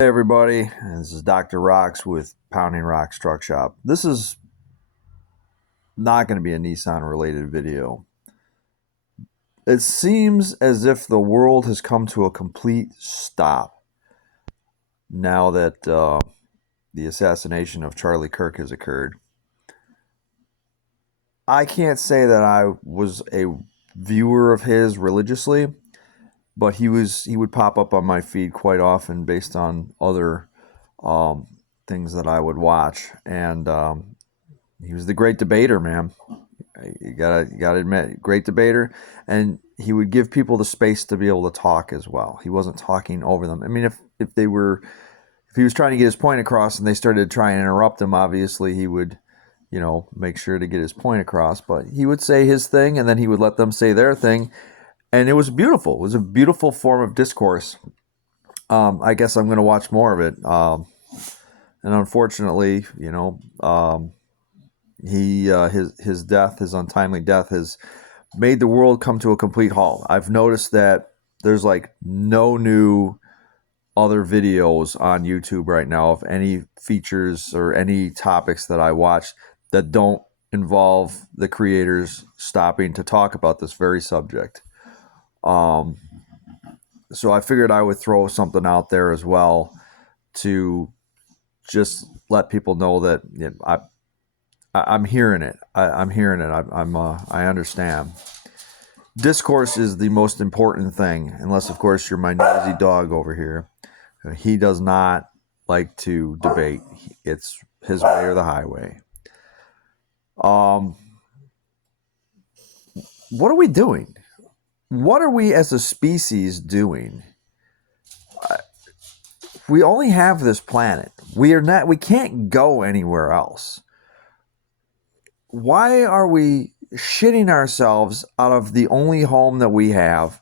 Hey everybody, this is Dr. Rocks with Pounding Rocks Truck Shop. This is not going to be a Nissan related video. It seems as if the world has come to a complete stop now that the assassination of Charlie Kirk has occurred. I can't say that I was a viewer of his religiously, but he would pop up on my feed quite often based on other um, things that I would watch, and he was the great debater, man. You gotta admit, great debater, and he would give people the space to be able to talk as well. He wasn't talking over them. I mean, if he was trying to get his point across and they started to try and interrupt him, obviously he would, make sure to get his point across. But he would say his thing, and then he would let them say their thing, and it was beautiful. It was a beautiful form of discourse. I guess I'm going to watch more of it. And unfortunately, his death, his untimely death, has made the world come to a complete halt. I've noticed that there's like no new other videos on YouTube right now of any features or any topics that I watch that don't involve the creators stopping to talk about this very subject. So I figured I would throw something out there as well to just let people know that I'm hearing it. I'm hearing it. I understand. Discourse is the most important thing, unless of course you're my nosy dog over here. He does not like to debate. It's his way or the highway. What are we doing? What are we as a species doing? We only have this planet. We can't go anywhere else. Why are we shitting ourselves out of the only home that we have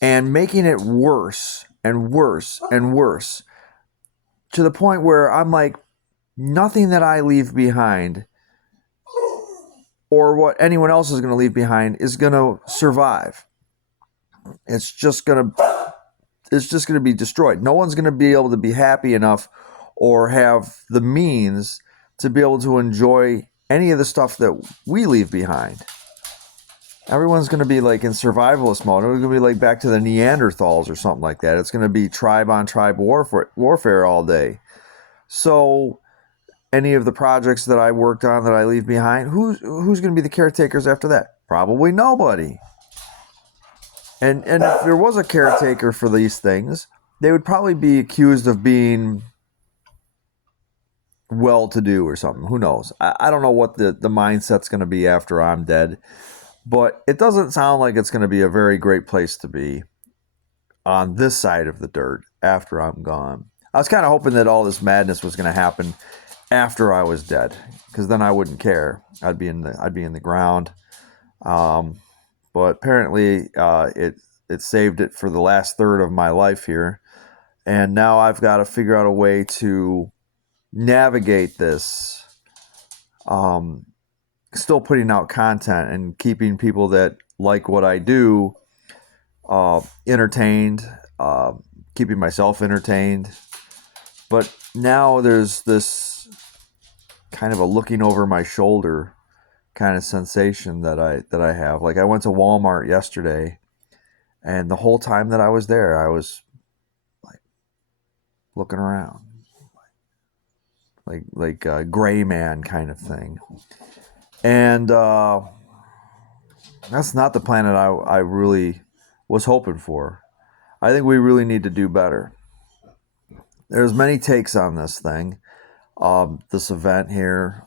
and making it worse and worse and worse to the point where I'm like, nothing that I leave behind or what anyone else is going to leave behind is going to survive. It's just going to be destroyed. No one's going to be able to be happy enough or have the means to be able to enjoy any of the stuff that we leave behind. Everyone's going to be like in survivalist mode. It's going to be like back to the Neanderthals or something like that. It's going to be tribe on tribe warfare all day. So any of the projects that I worked on that I leave behind, who's going to be the caretakers after that? Probably nobody. And if there was a caretaker for these things, they would probably be accused of being well-to-do or something. Who knows? I don't know what the mindset's going to be after I'm dead, but it doesn't sound like it's going to be a very great place to be on this side of the dirt after I'm gone. I was kind of hoping that all this madness was going to happen after I was dead, because then I wouldn't care. I'd be in the ground. But apparently, it saved it for the last third of my life here, and now I've got to figure out a way to navigate this. Still putting out content and keeping people that like what I do entertained, keeping myself entertained. But now there's this kind of a looking over my shoulder kind of sensation that I have. Like I went to Walmart yesterday, and the whole time that I was there, I was looking around, like a gray man kind of thing. And that's not the planet I really was hoping for. I think we really need to do better. There's many takes on this thing, this event here,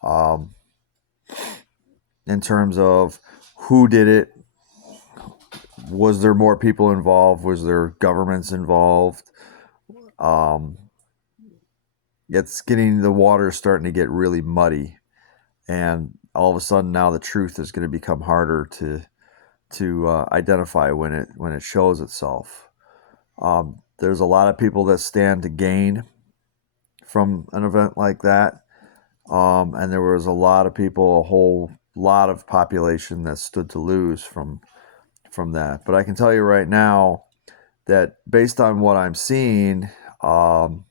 in terms of who did it. Was there more people involved? Was there governments involved? It's getting, the water is starting to get really muddy, and all of a sudden now the truth is going to become harder to identify when it shows itself. There's a lot of people that stand to gain from an event like that, and there was a lot of people, a whole lot of population that stood to lose from that. But I can tell you right now that based on what I'm seeing, Um,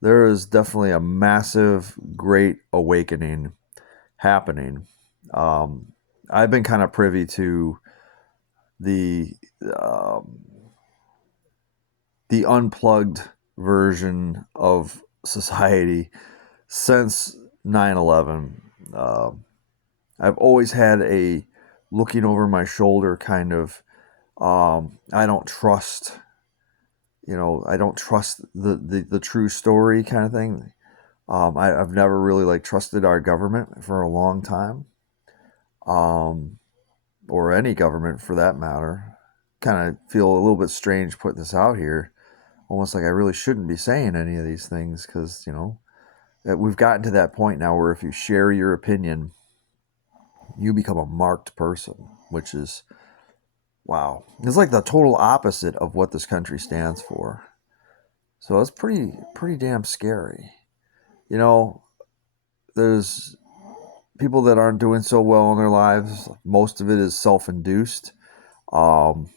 there is definitely a massive, great awakening happening. Um, I've been kind of privy to the um, the unplugged version of society since 9/11. I've always had a looking over my shoulder kind of I don't trust, I don't trust the true story kind of thing. I've never really like trusted our government for a long time, um, or any government for that matter. Kind of feel a little bit strange putting this out here, almost like I really shouldn't be saying any of these things because we've gotten to that point now where if you share your opinion, you become a marked person, which is wow. It's like the total opposite of what this country stands for. So it's pretty damn scary. You know, there's people that aren't doing so well in their lives. Most of it is self-induced. Um,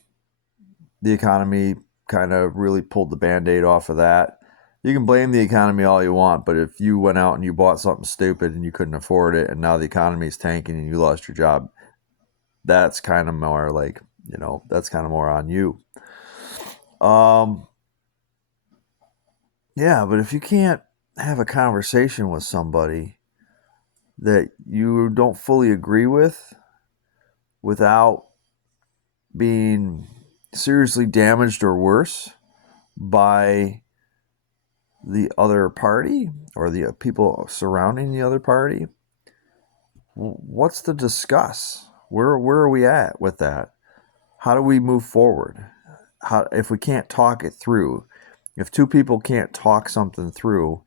the economy kind of really pulled the band-aid off of that. You can blame the economy all you want, but if you went out and you bought something stupid and you couldn't afford it, and now the economy is tanking and you lost your job, that's kind of more like, that's kind of more on you. Um, yeah, but if you can't have a conversation with somebody that you don't fully agree with without being seriously damaged or worse by the other party or the people surrounding the other party, what's to discuss? Where are we at with that? How do we move forward? How, if we can't talk it through, if two people can't talk something through,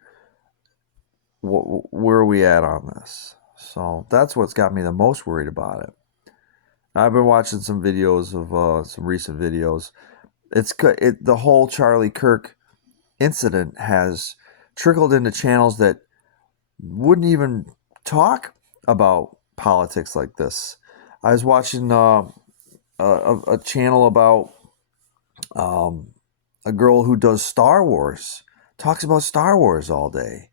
where are we at on this? So that's what's got me the most worried about it. I've been watching some videos of some recent videos. The whole Charlie Kirk incident has trickled into channels that wouldn't even talk about politics like this. I was watching a channel about a girl who does Star Wars, talks about Star Wars all day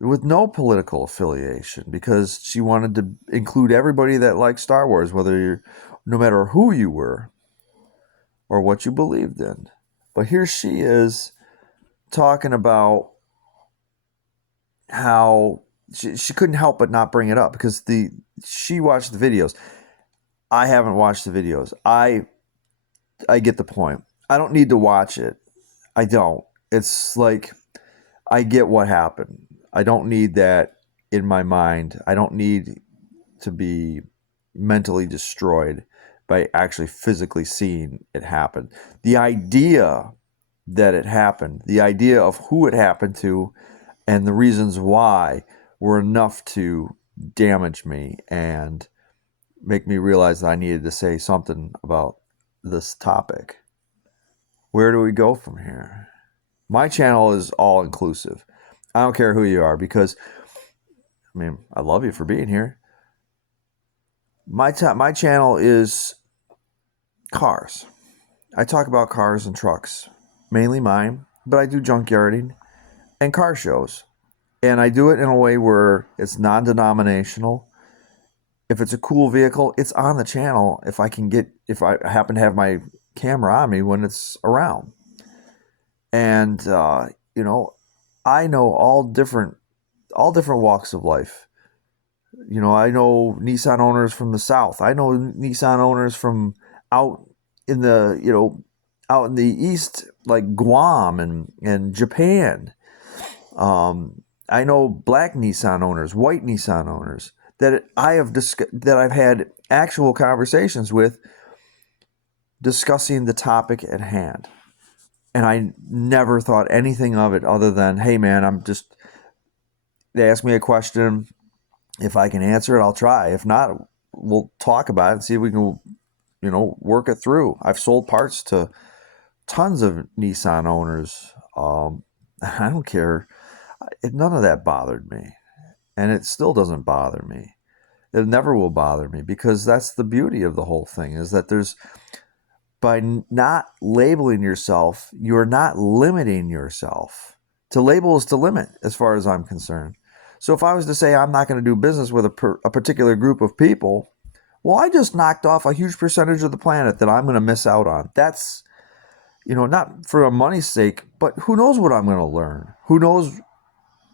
with no political affiliation because she wanted to include everybody that likes Star Wars, no matter who you were or what you believed in. But here she is talking about how she couldn't help but not bring it up because she watched the videos. I haven't watched the videos. I get the point. I don't need to watch it. I don't. It's like I get what happened. I don't need that in my mind. I don't need to be mentally destroyed by actually physically seeing it happen. The idea that it happened, the idea of who it happened to, and the reasons why were enough to damage me and make me realize that I needed to say something about this topic. Where do we go from here? My channel is all inclusive. I don't care who you are because, I love you for being here. My channel is cars. I talk about cars and trucks, mainly mine, but I do junkyarding and car shows. And I do it in a way where it's non-denominational. If it's a cool vehicle, it's on the channel if I happen to have my camera on me when it's around. And, I know all different walks of life. I know Nissan owners from the South. I know Nissan owners from out in out in the East, like Guam and Japan. I know black Nissan owners, white Nissan owners that I've had actual conversations with discussing the topic at hand. And I never thought anything of it other than, hey man, they ask me a question. If I can answer it, I'll try. If not, we'll talk about it and see if we can, work it through. I've sold parts to tons of Nissan owners. I don't care. None of that bothered me. And it still doesn't bother me. It never will bother me because that's the beauty of the whole thing is that there's by not labeling yourself, you're not limiting yourself. To label is to limit, as far as I'm concerned. So if I was to say I'm not going to do business with a particular group of people, well, I just knocked off a huge percentage of the planet that I'm going to miss out on. That's, not for a money's sake, but who knows what I'm going to learn? Who knows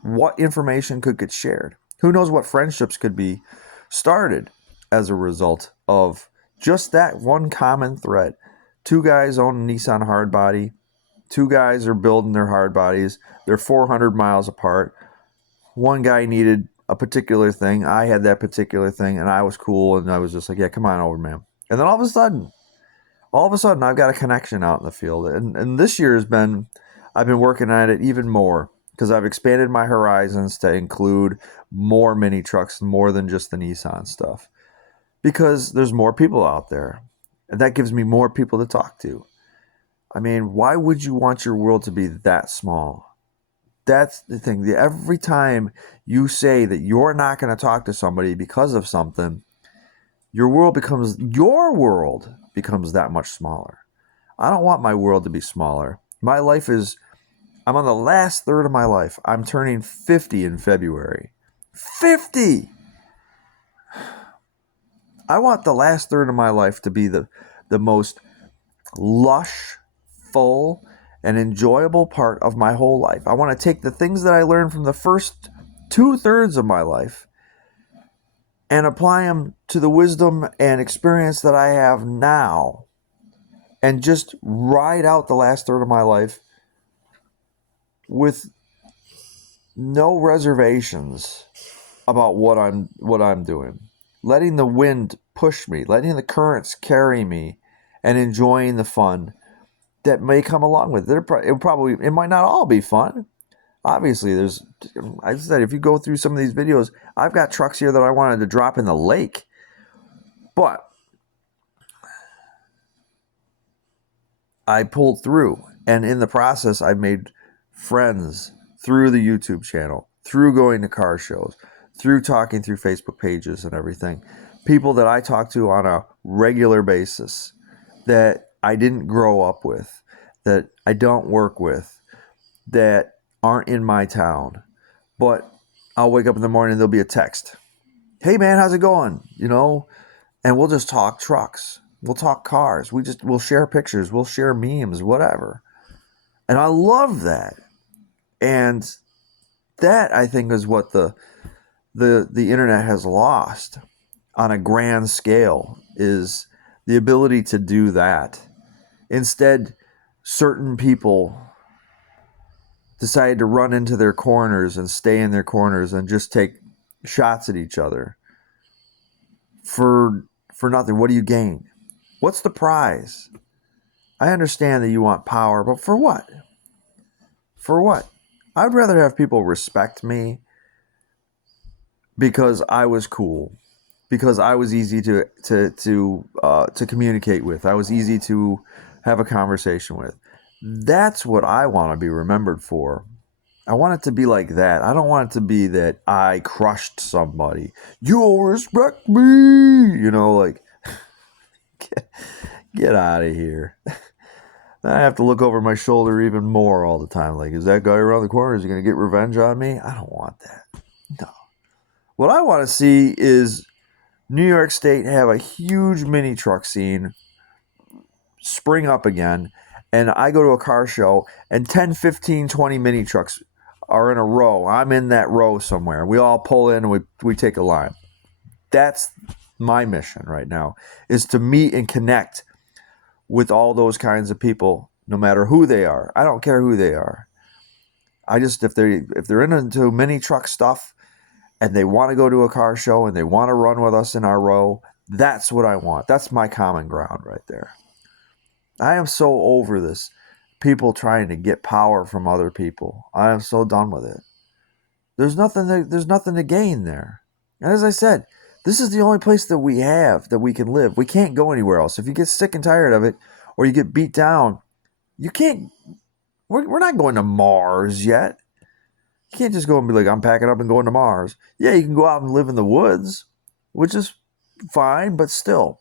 what information could get shared? Who knows what friendships could be started as a result of just that one common thread? Two guys own a Nissan hardbody. Two guys are building their hardbodies. They're 400 miles apart. One guy needed a particular thing. I had that particular thing, and I was cool, and I was just like, yeah, come on over, man. And then all of a sudden, I've got a connection out in the field. And this year I've been working at it even more because I've expanded my horizons to include more mini trucks, more than just the Nissan stuff. Because there's more people out there, and that gives me more people to talk to. I mean, why would you want your world to be that small? That's the thing. Every time you say that you're not going to talk to somebody because of something, your world becomes that much smaller. I don't want my world to be smaller. I'm on the last third of my life. I'm turning 50 in February. 50! I want the last third of my life to be the most lush, full, and enjoyable part of my whole life. I want to take the things that I learned from the first 2/3 of my life and apply them to the wisdom and experience that I have now, and just ride out the last third of my life with no reservations about what I'm doing. Letting the wind push me, letting the currents carry me, and enjoying the fun that may come along with it. It might not all be fun. Obviously, I said, if you go through some of these videos, I've got trucks here that I wanted to drop in the lake. But I pulled through, and in the process, I made friends through the YouTube channel, through going to car shows, through talking through Facebook pages and everything. People that I talk to on a regular basis that I didn't grow up with, that I don't work with, that aren't in my town. But I'll wake up in the morning and there'll be a text. Hey man, how's it going? And we'll just talk trucks. We'll talk cars. We'll share pictures. We'll share memes, whatever. And I love that. And that, I think, is what the internet has lost on a grand scale, is the ability to do that. Instead, certain people decided to run into their corners and stay in their corners and just take shots at each other for nothing. What do you gain? What's the prize? I understand that you want power, but for what? For what? I'd rather have people respect me because I was cool, because I was easy to communicate with. I was easy to have a conversation with. That's what I want to be remembered for. I want it to be like that. I don't want it to be that I crushed somebody. You'll respect me. Get out of here. I have to look over my shoulder even more all the time. Like, is that guy around the corner? Is he going to get revenge on me? I don't want that. No. What I want to see is New York State have a huge mini truck scene spring up again, and I go to a car show, and 10, 15, 20 mini trucks are in a row. I'm in that row somewhere. We all pull in and we take a line. That's my mission right now, is to meet and connect with all those kinds of people, no matter who they are. I don't care who they are. I just, if they're into mini truck stuff and they want to go to a car show and they want to run with us in our row, that's what I want. That's my common ground right there. I am so over this. People trying to get power from other people. I am so done with it. There's nothing to gain there. And as I said, this is the only place that we have that we can live. We can't go anywhere else. If you get sick and tired of it, or you get beat down, you can't. We're not going to Mars yet. You can't just go and be like, I'm packing up and going to Mars. Yeah, you can go out and live in the woods, which is fine, but still,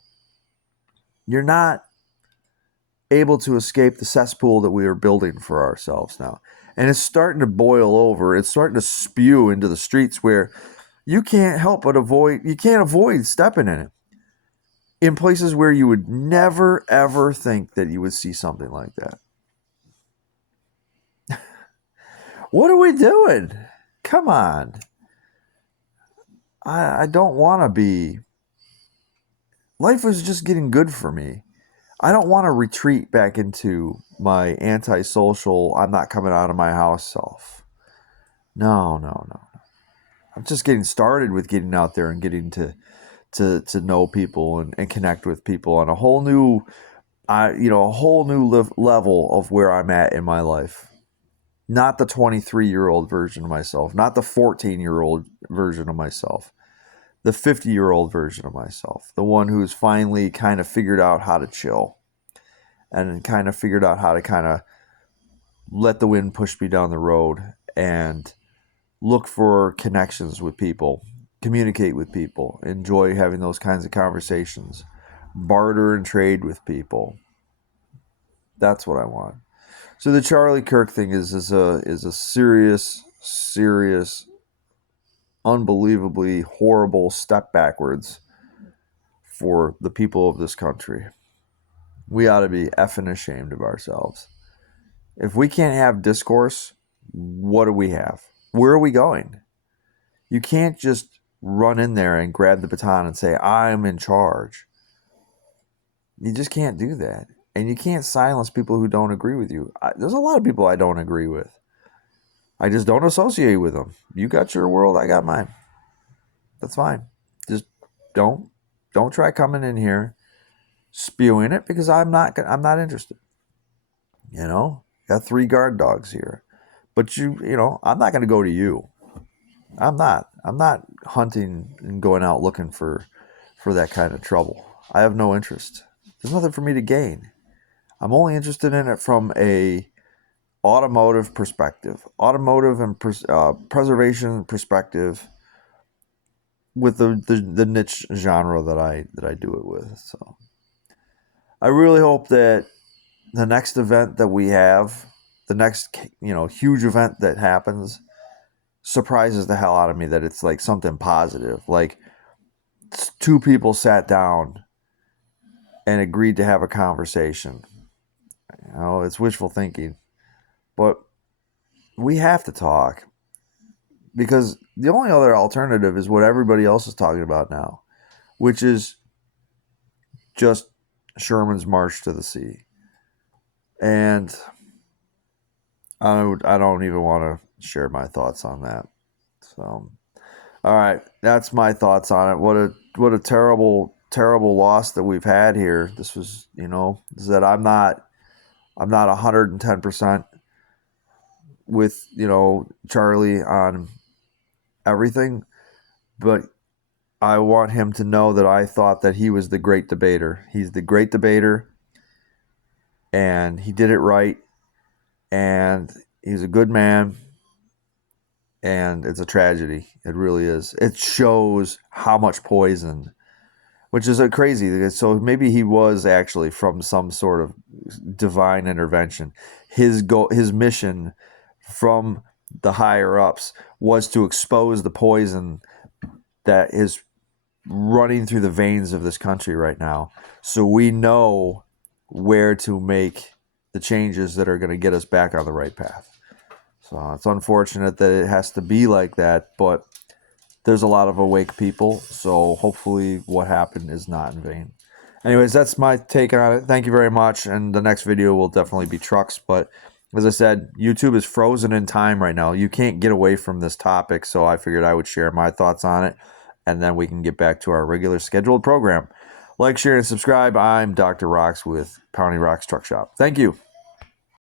you're not able to escape the cesspool that we are building for ourselves now. And it's starting to boil over. It's starting to spew into the streets where you can't help but you can't avoid stepping in it. In places where you would never, ever think that you would see something like that. What are we doing? Come on. I don't want to be. Life is just getting good for me. I don't want to retreat back into my antisocial, I'm not coming out of my house self. No. I'm just getting started with getting out there and getting to know people and connect with people on a whole new, level of where I'm at in my life. Not the 23-year-old version of myself, not the 14-year-old version of myself, the 50-year-old version of myself, the one who's finally kind of figured out how to chill and kind of figured out how to kind of let the wind push me down the road and look for connections with people, communicate with people, enjoy having those kinds of conversations, barter and trade with people. That's what I want. So the Charlie Kirk thing is a serious, unbelievably horrible step backwards for the people of this country. We ought to be effing ashamed of ourselves. If we can't have discourse, what do we have? Where are we going? You can't just run in there and grab the baton and say, I'm in charge. You just can't do that. And you can't silence people who don't agree with you. There's a lot of people I don't agree with. I just don't associate with them. You got your world, I got mine. That's fine. Just don't try coming in here spewing it, because I'm not interested. Got 3 guard dogs here. But I'm not going to go to you. I'm not hunting and going out looking for that kind of trouble. I have no interest. There's nothing for me to gain. I'm only interested in it from a automotive perspective, automotive and preservation perspective, with the niche genre that I do it with. So I really hope that the next event that we have, the next huge event that happens, surprises the hell out of me, that it's like something positive. Like 2 people sat down and agreed to have a conversation. It's wishful thinking, but we have to talk, because the only other alternative is what everybody else is talking about now, which is just Sherman's march to the sea. And I don't even want to share my thoughts on that. So, all right, that's my thoughts on it. What a terrible loss that we've had here. This was, is that I'm not 110% with, Charlie on everything, but I want him to know that I thought that he was the great debater. He's the great debater, and he did it right, and he's a good man, and it's a tragedy. It really is. It shows how much poison, which is crazy. So maybe he was actually from some sort of divine intervention. His mission from the higher ups was to expose the poison that is running through the veins of this country right now, so we know where to make the changes that are going to get us back on the right path. So it's unfortunate that it has to be like that, but there's a lot of awake people, so hopefully what happened is not in vain. Anyways, that's my take on it. Thank you very much, and the next video will definitely be trucks, but as I said, YouTube is frozen in time right now. You can't get away from this topic, so I figured I would share my thoughts on it, and then we can get back to our regular scheduled program. Like, share, and subscribe. I'm Dr. Rocks with Pounding Rocks Truck Shop. Thank you.